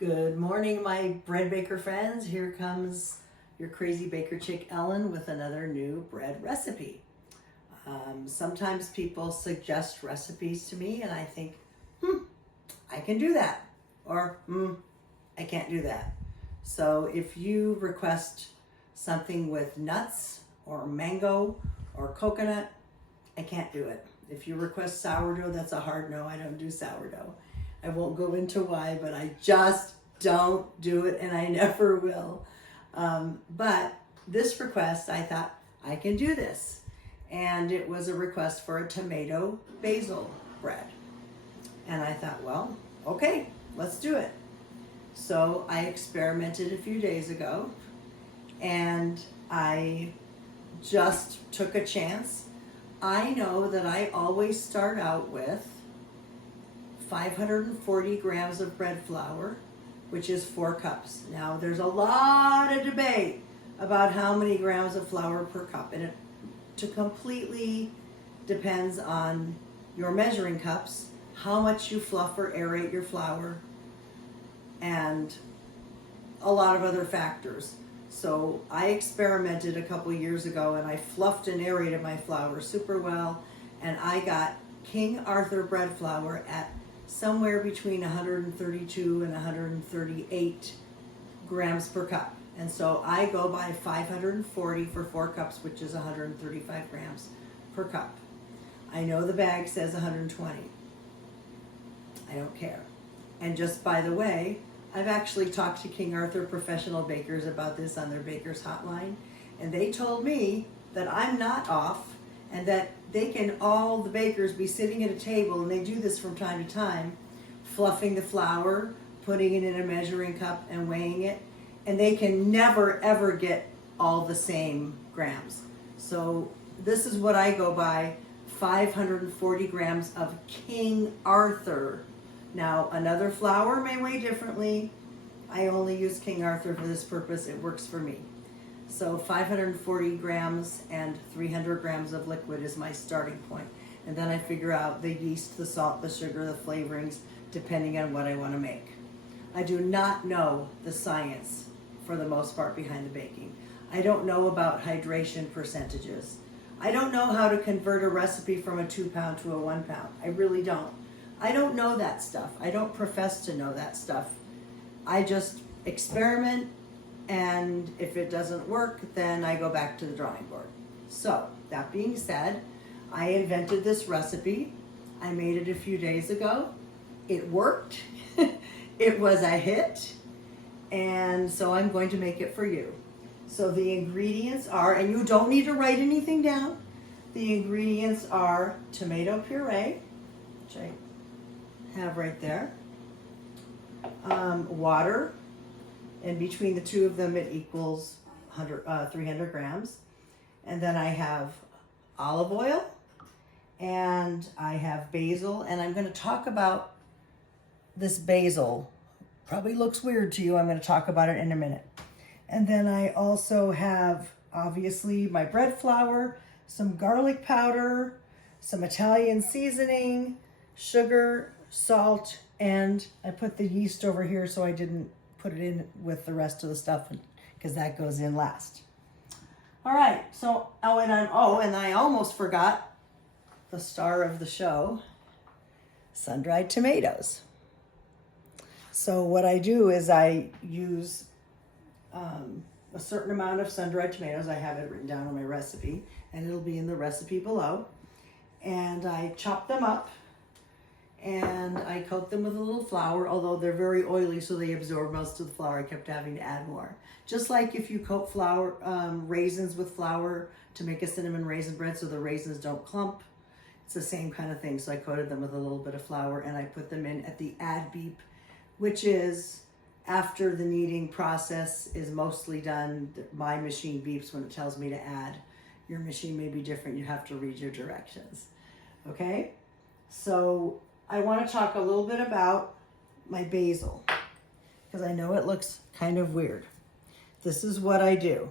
Good morning, my bread baker friends. Here comes your crazy baker chick Ellen with another new bread recipe. Sometimes people suggest recipes to me and I think, I can do that. Or, I can't do that. So if you request something with nuts or mango or coconut, I can't do it. If you request sourdough, that's a hard no. I don't do sourdough. I won't go into why, but I just don't do it and I never will. But this request, I thought, I can do this. And it was a request for a tomato basil bread. And I thought, well, okay, let's do it. So I experimented a few days ago and I just took a chance. I know that I always start out with 540 grams of bread flour, which is 4 cups. Now, there's a lot of debate about how many grams of flour per cup, and it completely depends on your measuring cups, how much you fluff or aerate your flour, and a lot of other factors. So I experimented a couple years ago and I fluffed and aerated my flour super well, and I got King Arthur bread flour at somewhere between 132 and 138 grams per cup. And so I go by 540 for 4 cups, which is 135 grams per cup. I know the bag says 120. I don't care. And just by the way, I've actually talked to King Arthur professional bakers about this on their baker's hotline, and they told me that I'm not off and that they can, all the bakers, be sitting at a table, and they do this from time to time, fluffing the flour, putting it in a measuring cup and weighing it, and they can never ever get all the same grams. So this is what I go by, 540 grams of King Arthur. Now, another flour may weigh differently. I only use King Arthur for this purpose. It works for me. So 540 grams and 300 grams of liquid is my starting point. And then I figure out the yeast, the salt, the sugar, the flavorings, depending on what I want to make. I do not know the science, for the most part, behind the baking. I don't know about hydration percentages. I don't know how to convert a recipe from a 2-pound to a 1-pound. I really don't. I don't know that stuff. I don't profess to know that stuff. I just experiment, and if it doesn't work, then I go back to the drawing board. So, that being said, I invented this recipe. I made it a few days ago. It worked. It was a hit. And so I'm going to make it for you. So the ingredients are, and you don't need to write anything down. The ingredients are tomato puree, which I have right there, water, and between the two of them it equals 300 grams. And then I have olive oil, and I have basil, and I'm going to talk about this basil. Probably looks weird to you. I'm going to talk about it in a minute. And then I also have, obviously, my bread flour, some garlic powder, some Italian seasoning, sugar, salt, and I put the yeast over here so I didn't put it in with the rest of the stuff because that goes in last. All right, so, and I almost forgot the star of the show, sun-dried tomatoes. So what I do is I use a certain amount of sun-dried tomatoes. I have it written down on my recipe, and it'll be in the recipe below. And I chop them up, and I coat them with a little flour, although they're very oily, so they absorb most of the flour. I kept having to add more. Just like if you coat raisins with flour to make a cinnamon raisin bread so the raisins don't clump. It's the same kind of thing. So I coated them with a little bit of flour, and I put them in at the add beep, which is after the kneading process is mostly done. My machine beeps when it tells me to add. Your machine may be different. You have to read your directions. Okay? So I want to talk a little bit about my basil, because I know it looks kind of weird. This is what I do.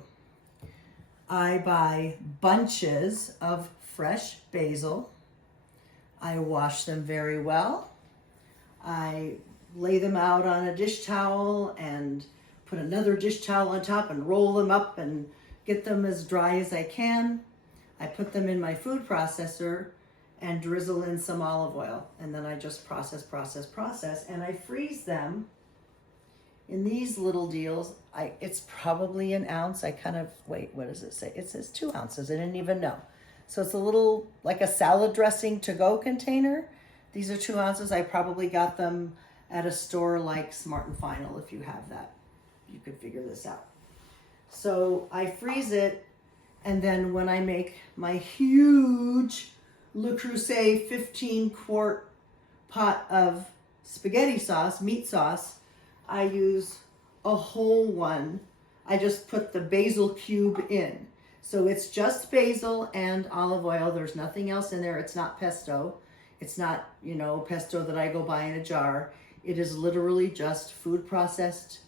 I buy bunches of fresh basil. I wash them very well. I lay them out on a dish towel and put another dish towel on top and roll them up and get them as dry as I can. I put them in my food processor and drizzle in some olive oil, and then I just process, and I freeze them in these little deals. It's probably an ounce. I kind of, wait, what does it say? It says 2 ounces. I didn't even know. So it's a little, like a salad dressing to-go container. These are 2 ounces. I probably got them at a store like Smart and Final. If you have that, you could figure this out. So I freeze it, and then when I make my huge Le Creuset 15-quart pot of spaghetti sauce, meat sauce, I use a whole one. I just put the basil cube in. So it's just basil and olive oil. There's nothing else in there. It's not pesto. It's not, pesto that I go buy in a jar. It is literally just food processed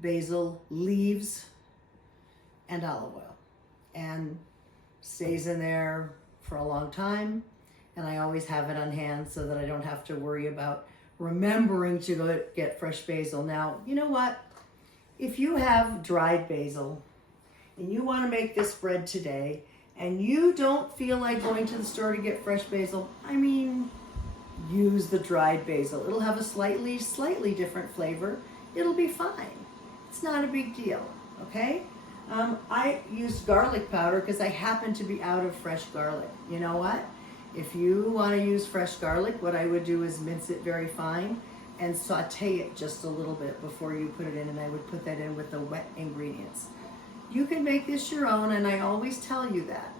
basil leaves and olive oil, and stays in there for a long time. And I always have it on hand so that I don't have to worry about remembering to go get fresh basil. Now, you know what? If you have dried basil and you want to make this bread today and you don't feel like going to the store to get fresh basil, use the dried basil. It'll have a slightly different flavor. It'll be fine. It's not a big deal, okay? I used garlic powder because I happen to be out of fresh garlic. You know what? If you want to use fresh garlic, what I would do is mince it very fine and saute it just a little bit before you put it in, and I would put that in with the wet ingredients. You can make this your own, and I always tell you that,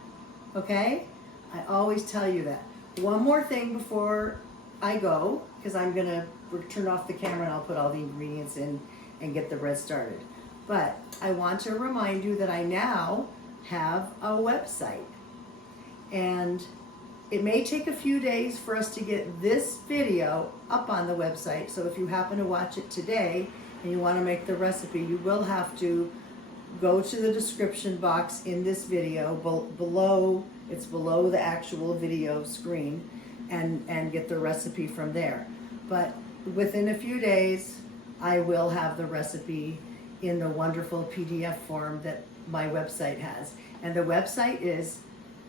okay? I always tell you that. One more thing before I go, because I'm going to turn off the camera and I'll put all the ingredients in and get the bread started. But I want to remind you that I now have a website, and it may take a few days for us to get this video up on the website. So if you happen to watch it today and you want to make the recipe, you will have to go to the description box in this video below. It's below the actual video screen, and get the recipe from there. But within a few days, I will have the recipe in the wonderful PDF form that my website has. And the website is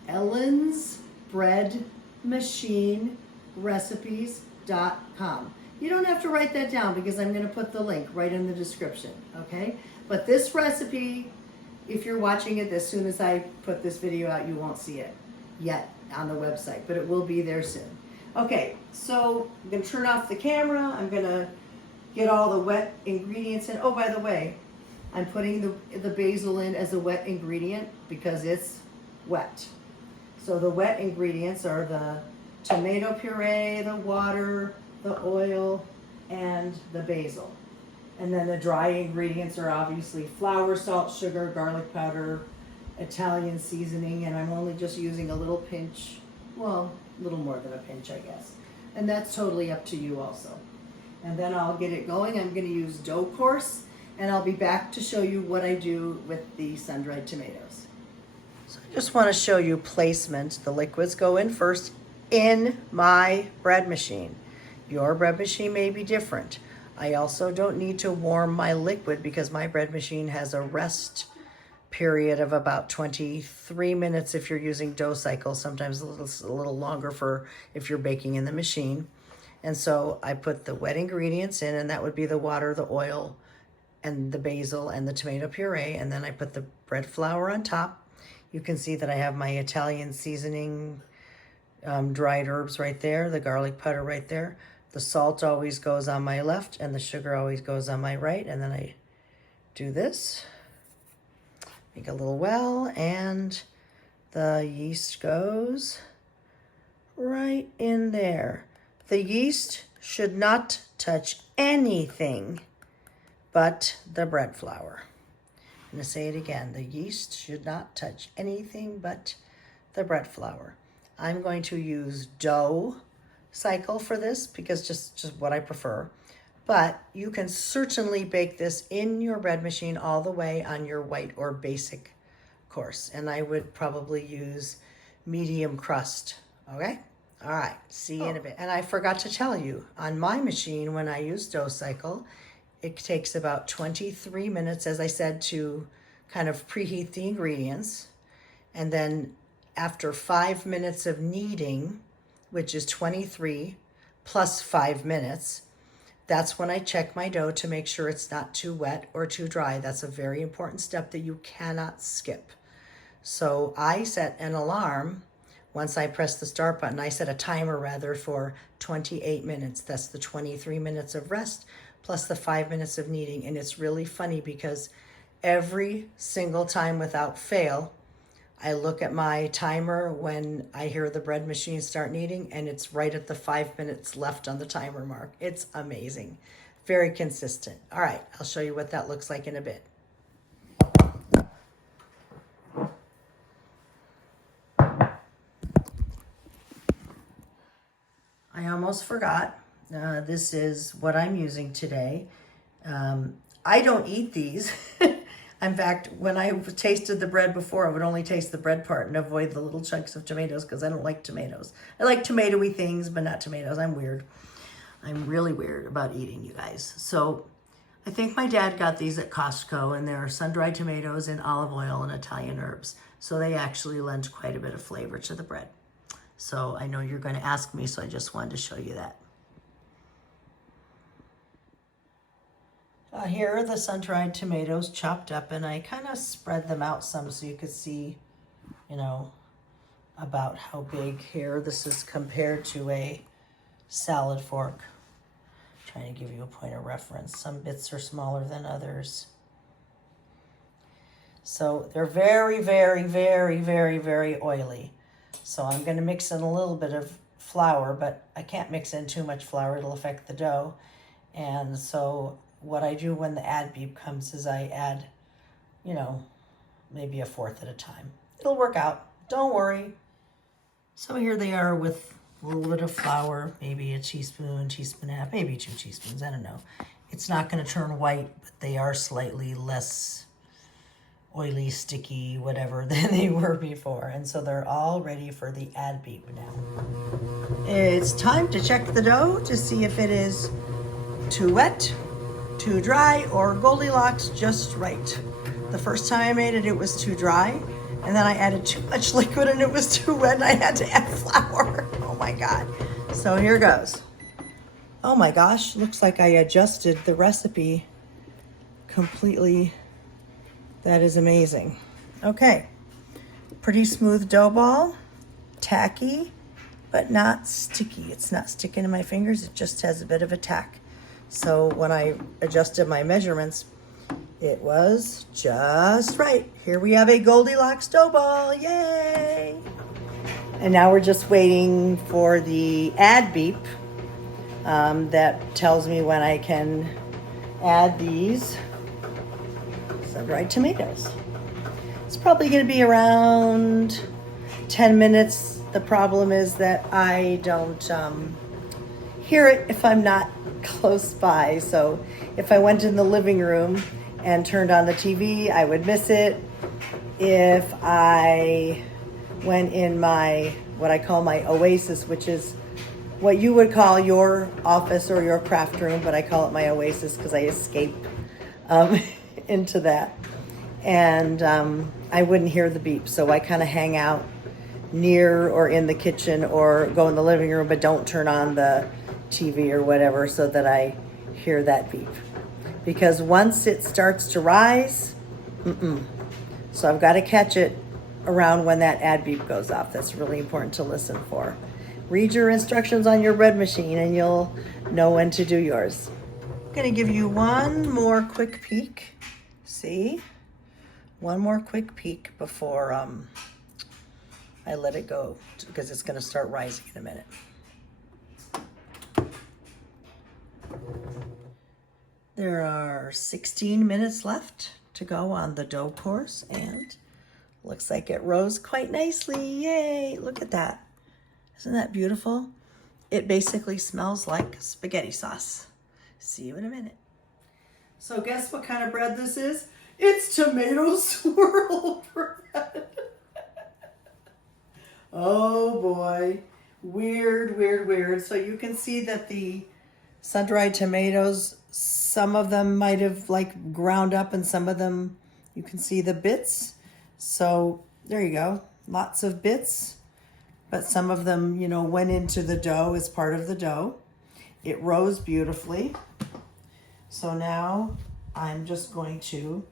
ellensbreadmachinerecipes.com. You don't have to write that down because I'm going to put the link right in the description, okay? But this recipe, if you're watching it as soon as I put this video out, you won't see it yet on the website, but it will be there soon. Okay, so I'm going to turn off the camera. I'm going to get all the wet ingredients in. Oh, by the way, I'm putting the basil in as a wet ingredient because it's wet. So the wet ingredients are the tomato puree, the water, the oil, and the basil. And then the dry ingredients are obviously flour, salt, sugar, garlic powder, Italian seasoning, and I'm only just using a little pinch, well, a little more than a pinch, I guess. And that's totally up to you also. And then I'll get it going. I'm going to use dough course, and I'll be back to show you what I do with the sun-dried tomatoes. So I just want to show you placement. The liquids go in first in my bread machine. Your bread machine may be different. I also don't need to warm my liquid because my bread machine has a rest period of about 23 minutes if you're using dough cycles, sometimes a little longer for if you're baking in the machine. And so I put the wet ingredients in, and that would be the water, the oil, and the basil, and the tomato puree, and then I put the bread flour on top. You can see that I have my Italian seasoning, dried herbs right there, the garlic powder right there. The salt always goes on my left, and the sugar always goes on my right, and then I do this, make a little well, and the yeast goes right in there. The yeast should not touch anything but the bread flour. I'm going to say it again. The yeast should not touch anything but the bread flour. I'm going to use dough cycle for this because just what I prefer. But you can certainly bake this in your bread machine all the way on your white or basic course. And I would probably use medium crust, okay? All right, see you in a bit. And I forgot to tell you, on my machine, when I use dough cycle, it takes about 23 minutes, as I said, to kind of preheat the ingredients. And then after 5 minutes of kneading, which is 23 plus 5 minutes, that's when I check my dough to make sure it's not too wet or too dry. That's a very important step that you cannot skip. So I set an alarm. Once I press the start button, I set a timer rather for 28 minutes. That's the 23 minutes of rest plus the 5 minutes of kneading. And it's really funny because every single time without fail, I look at my timer when I hear the bread machine start kneading, and it's right at the 5 minutes left on the timer mark. It's amazing. Very consistent. All right, I'll show you what that looks like in a bit. I almost forgot. This is what I'm using today. I don't eat these. In fact, when I tasted the bread before, I would only taste the bread part and avoid the little chunks of tomatoes because I don't like tomatoes. I like tomatoey things, but not tomatoes. I'm weird. I'm really weird about eating, you guys. So I think my dad got these at Costco, and they're sun-dried tomatoes and olive oil and Italian herbs. So they actually lend quite a bit of flavor to the bread. So I know you're going to ask me, so I just wanted to show you that. Here are the sun-dried tomatoes chopped up, and I kind of spread them out some so you could see, you know, about how big here. This is compared to a salad fork. I'm trying to give you a point of reference. Some bits are smaller than others. So they're very, very, very, very, very oily. So I'm going to mix in a little bit of flour, but I can't mix in too much flour. It'll affect the dough. And so what I do when the ad beep comes is I add, you know, maybe a fourth at a time. It'll work out. Don't worry. So here they are with a little bit of flour, maybe a teaspoon, teaspoon and a half, maybe 2 teaspoons. I don't know. It's not going to turn white, but they are slightly less oily, sticky, whatever than they were before. And so they're all ready for the ad beep now. It's time to check the dough to see if it is too wet, too dry, or Goldilocks just right. The first time I made it, it was too dry, and then I added too much liquid and it was too wet and I had to add flour. Oh my God. So here goes. Oh my gosh, looks like I adjusted the recipe completely. That is amazing. Okay, pretty smooth dough ball, tacky, but not sticky. It's not sticking to my fingers, it just has a bit of a tack. So when I adjusted my measurements, it was just right. Here we have a Goldilocks dough ball, yay! And now we're just waiting for the ad beep that tells me when I can add these sun-dried tomatoes. It's probably gonna be around 10 minutes. The problem is that I don't hear it if I'm not close by. So if I went in the living room and turned on the TV, I would miss it. If I went in my, what I call my oasis, which is what you would call your office or your craft room, but I call it my oasis because I escape into that. And I wouldn't hear the beep. So I kind of hang out near or in the kitchen or go in the living room, but don't turn on the TV or whatever so that I hear that beep. Because once it starts to rise, so I've got to catch it around when that ad beep goes off. That's really important to listen for. Read your instructions on your bread machine and you'll know when to do yours. I'm going to give you one more quick peek. See? One more quick peek before I let it go, because it's going to start rising in a minute. There are 16 minutes left to go on the dough course, and looks like it rose quite nicely. Yay! Look at that. Isn't that beautiful? It basically smells like spaghetti sauce. See you in a minute. So guess what kind of bread this is? It's tomato swirl bread. Oh boy. Weird, weird, weird. So you can see that the sun-dried tomatoes, some of them might have like ground up and some of them, you can see the bits. So there you go. Lots of bits, but some of them, you know, went into the dough as part of the dough. It rose beautifully. So now I'm just going to,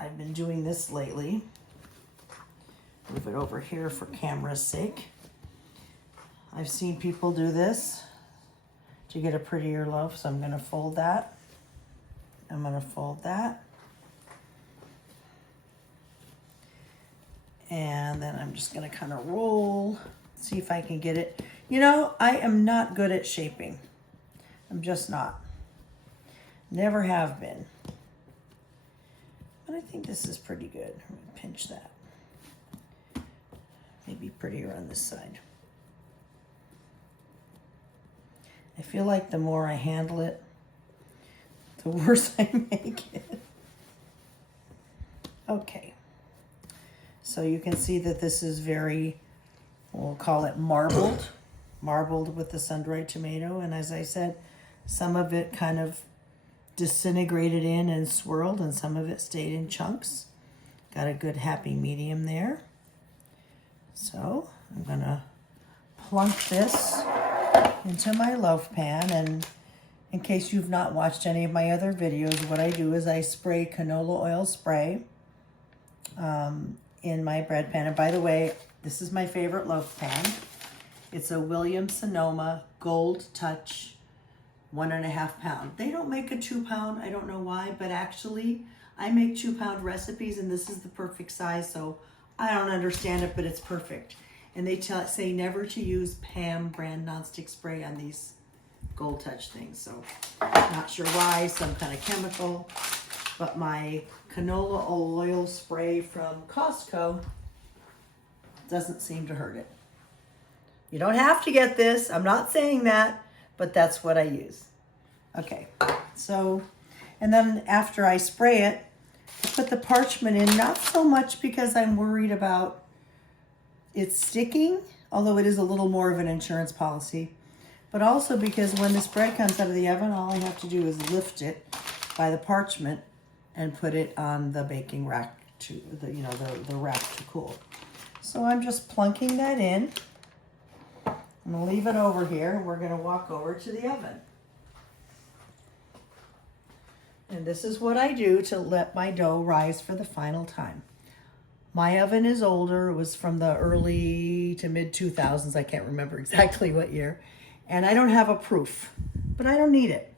I've been doing this lately. Move it over here for camera's sake. I've seen people do this to get a prettier loaf, so I'm going to fold that. I'm going to fold that. And then I'm just going to kind of roll, see if I can get it. You know, I am not good at shaping. I'm just not. Never have been. But I think this is pretty good. I'm going to pinch that. Maybe prettier on this side. I feel like the more I handle it, the worse I make it. Okay. So you can see that this is very, we'll call it marbled. Marbled with the sun-dried tomato. And as I said, some of it kind of disintegrated in and swirled, and some of it stayed in chunks. Got a good happy medium there. So I'm gonna plunk this into my loaf pan, and in case you've not watched any of my other videos, what I do is I spray canola oil spray in my bread pan. And by the way, this is my favorite loaf pan. It's a Williams-Sonoma Gold Touch 1.5 pound. They don't make a 2 pound, I don't know why, but actually I make 2 pound recipes and this is the perfect size, so I don't understand it, but it's perfect. And they say never to use Pam brand nonstick spray on these Gold Touch things. So not sure why, some kind of chemical, but my canola oil spray from Costco doesn't seem to hurt it. You don't have to get this, I'm not saying that, but that's what I use. Okay, so, and then after I spray it, I put the parchment in, not so much because I'm worried about it sticking, although it is a little more of an insurance policy, but also because when this bread comes out of the oven, all I have to do is lift it by the parchment and put it on the baking rack to, the rack to cool. So I'm just plunking that in. I'm gonna leave it over here. We're gonna walk over to the oven. And this is what I do to let my dough rise for the final time. My oven is older. It was from the early to mid 2000s. I can't remember exactly what year. And I don't have a proof, but I don't need it.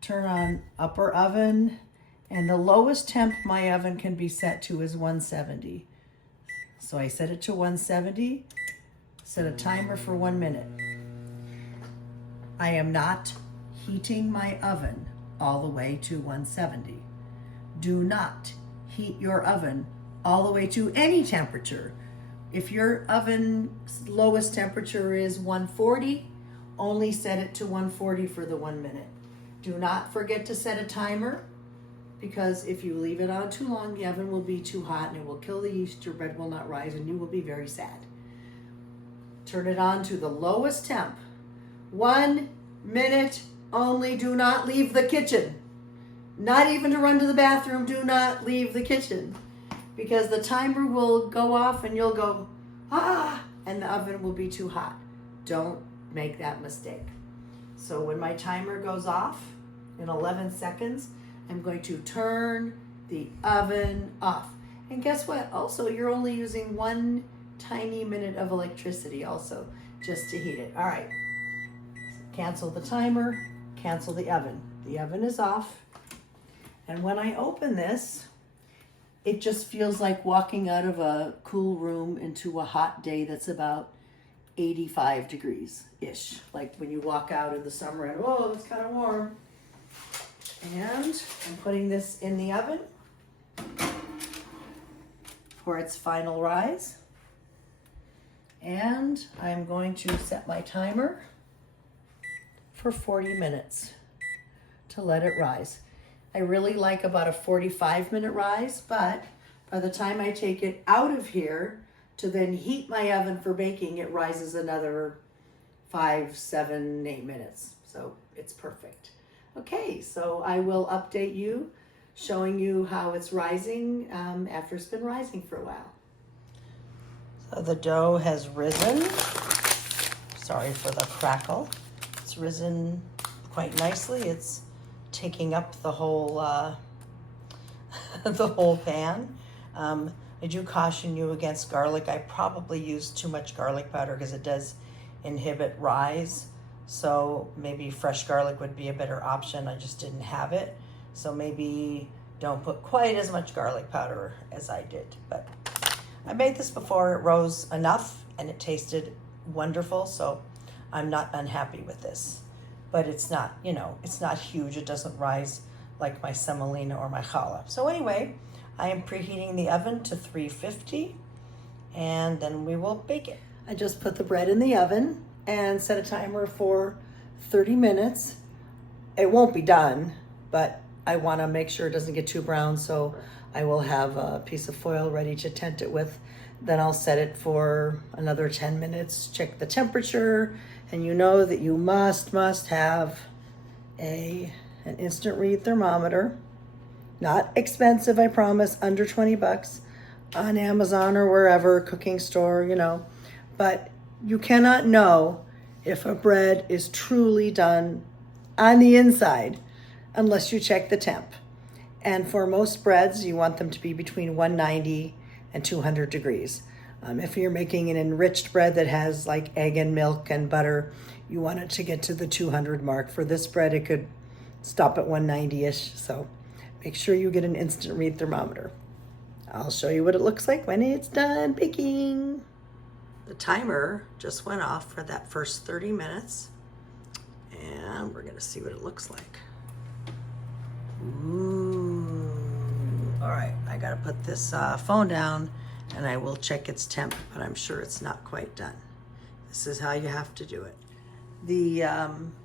Turn on upper oven, and the lowest temp my oven can be set to is 170. So I set it to 170, set a timer for 1 minute. I am not heating my oven all the way to 170. Do not heat your oven all the way to any temperature. If your oven's lowest temperature is 140, only set it to 140 for the 1 minute. Do not forget to set a timer, because if you leave it on too long, the oven will be too hot and it will kill the yeast, your bread will not rise, and you will be very sad. Turn it on to the lowest temp. 1 minute only. Do not leave the kitchen. Not even to run to the bathroom. Do not leave the kitchen, because the timer will go off and you'll go, ah, and the oven will be too hot. Don't make that mistake. So when my timer goes off in 11 seconds, I'm going to turn the oven off. And guess what? Also, you're only using 1 tiny minute of electricity also just to heat it. All right, cancel the timer, cancel the oven. The oven is off. And when I open this, it just feels like walking out of a cool room into a hot day that's about 85 degrees-ish. Like when you walk out in the summer and, oh, it's kind of warm. And I'm putting this in the oven for its final rise. And I'm going to set my timer for 40 minutes to let it rise. I really like about a 45-minute rise, but by the time I take it out of here, to then heat my oven for baking, it rises another 5, 7, 8 minutes. So it's perfect. Okay, so I will update you, showing you how it's rising after it's been rising for a while. So the dough has risen. Sorry for the crackle. It's risen quite nicely. It's taking up the whole the whole pan. I do caution you against garlic. I probably use too much garlic powder because it does inhibit rise. So maybe fresh garlic would be a better option. I just didn't have it. So maybe don't put quite as much garlic powder as I did. But I made this before. It rose enough and it tasted wonderful. So I'm not unhappy with this. But it's not, you know, it's not huge. It doesn't rise like my semolina or my challah. So anyway, I am preheating the oven to 350 and then we will bake it. I just put the bread in the oven and set a timer for 30 minutes. It won't be done, but I want to make sure it doesn't get too brown, so I will have a piece of foil ready to tent it with. Then I'll set it for another 10 minutes, check the temperature, and you know that you must have an instant read thermometer. Not expensive, I promise, under 20 bucks on Amazon or wherever, cooking store, you know. But you cannot know if a bread is truly done on the inside unless you check the temp. And for most breads, you want them to be between 190 and 200 degrees. If you're making an enriched bread that has like egg and milk and butter, you want it to get to the 200 mark. For this bread, it could stop at 190-ish, so make sure you get an instant read thermometer. I'll show you what it looks like when it's done baking. The timer just went off for that first 30 minutes, and we're gonna see what it looks like. Ooh. All right, I gotta put this phone down and I will check its temp, but I'm sure it's not quite done. This is how you have to do it. The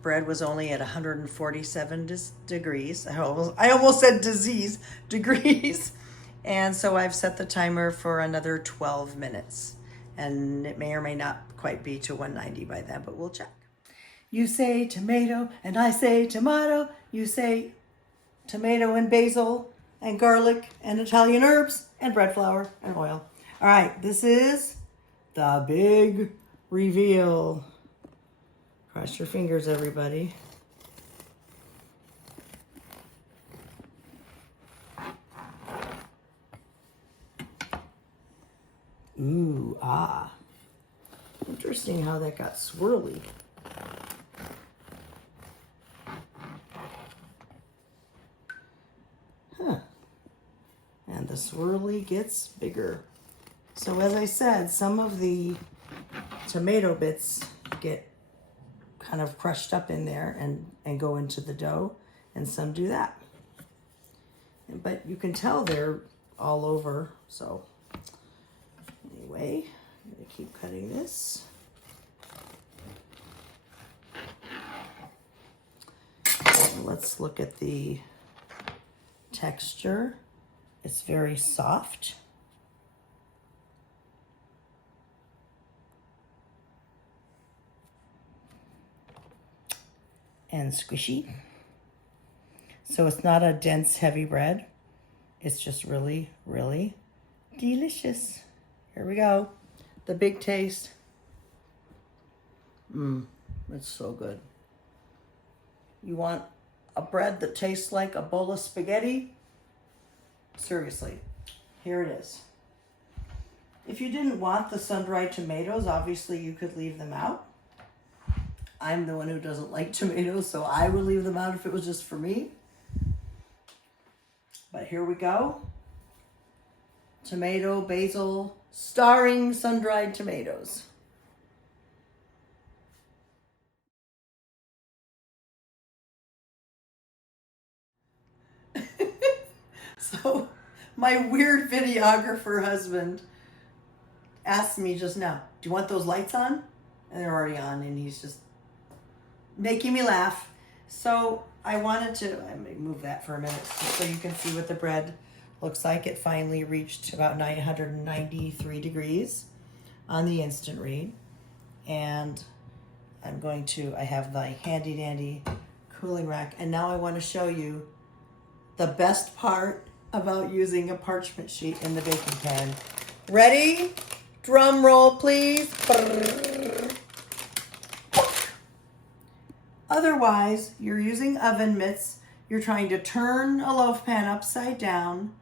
bread was only at 147 degrees. I almost said disease, degrees. And so I've set the timer for another 12 minutes. And it may or may not quite be to 190 by then, but we'll check. You say tomato, and I say tomato. You say tomato and basil and garlic and Italian herbs and bread flour and oil. All right, this is the big reveal. Cross your fingers, everybody. Ooh, ah. Interesting how that got swirly. Huh. And the swirly gets bigger. So as I said, some of the tomato bits get kind of crushed up in there and go into the dough, and some do that. But you can tell they're all over, so anyway, I'm gonna keep cutting this. And let's look at the texture. It's very soft. And squishy. So it's not a dense, heavy bread. It's just really, really delicious. Here we go. The big taste. It's so good. You want a bread that tastes like a bowl of spaghetti? Seriously, here it is. If you didn't want the sun-dried tomatoes, obviously you could leave them out. I'm the one who doesn't like tomatoes, so I would leave them out if it was just for me. But here we go. Tomato, basil, starring sun-dried tomatoes. So my weird videographer husband asked me just now, do you want those lights on? And they're already on, and he's just making me laugh. So I wanted to, I may move that for a minute so you can see what the bread looks like. It finally reached about 993 degrees. on the instant read. And I have my handy dandy cooling rack. And now I want to show you the best part about using a parchment sheet in the baking pan. Ready? Drum roll, please. Otherwise, you're using oven mitts. You're trying to turn a loaf pan upside down.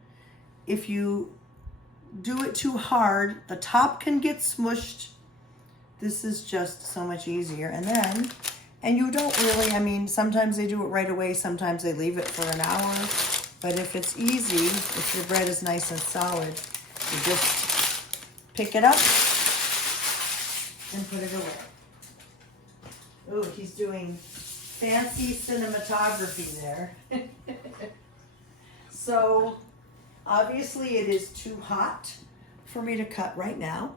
If you do it too hard, the top can get smushed. This is just so much easier. And you don't really, I mean, sometimes they do it right away. Sometimes they leave it for an hour. But if it's easy, if your bread is nice and solid, you just pick it up and put it away. Oh, he's doing fancy cinematography there. So obviously it is too hot for me to cut right now,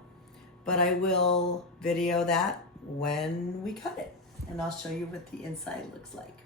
but I will video that when we cut it, and I'll show you what the inside looks like.